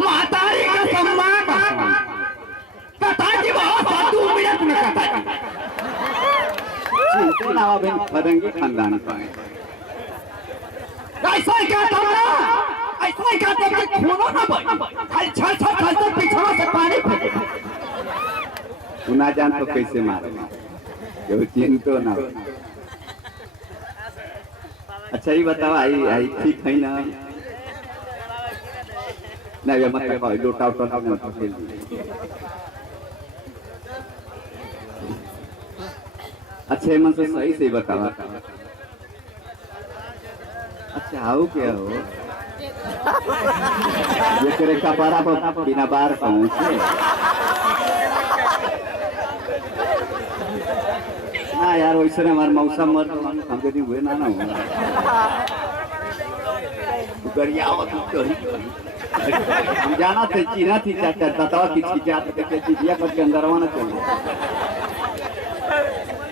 म्हातारी का सम्मान कथाची भाषा 2 मिनट में कथा चिंता नावा बहन फरंगी खानदान का ऐसा क्या तुम्हारा ऐसा क्या तुम्हारे खूनो ना भाई खाली छल छल छल तो पीछे से पानी फेंके तू ना जान तो कैसे मारेगा जो चिंतो ना अच्छा ही बताओ आई ठीक है ना नहीं ये मत कहो लोटा उठा मत खेल अच्छे मन से सही से बताओ अच्छा आओ क्या हो ये तेरे कपड़ा पर बिना बार पहुंचे ना यार वैसे हमारे मौसम मर हम कभी हुए ना ना गरिया हम जाना थे चीना थी चाचा बतावा किसी जात के चिड़िया पर के अंदर आना चाहिए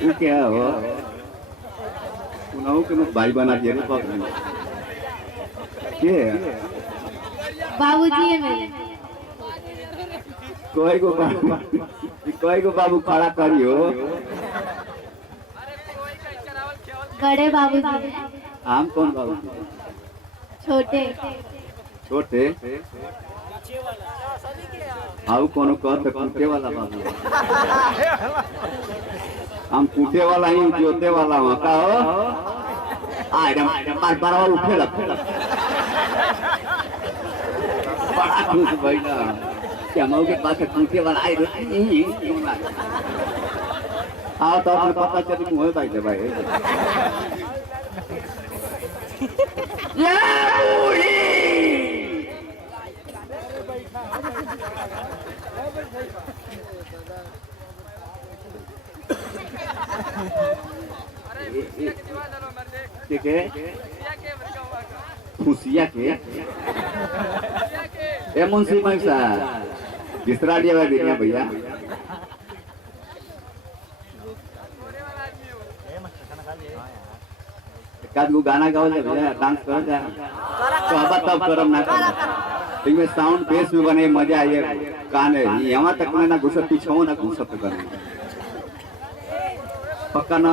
वो क्या हो उन्होंने के मत भाई बना दिया ना के बाबूजी है मेरे कोई को बाबू खड़ा करियो बड़े बाबूजी हैं हम कौन बाबू छोटे छोटे आओ कोनो कहते कूटे वाला बाबू हम कूटे वाला ही जोते वाला हूँ का हो बार बार उठे बड़ा खुश बैठा क्या मऊ के पास कूटे वाला आए आओ तो आपने पता चली मुँह बैठे भाई ठीक है खुशिया के ए मुंशी मैसा बिस्तरा दिया दिया भैया एकाध गाना गाओ भैया डांस करो जा तो अब तब करम ना कर इनमें साउंड बेस में बने मजा आए गाने यहाँ तक ना घुसत पीछे ना घुसत करने पक्का ना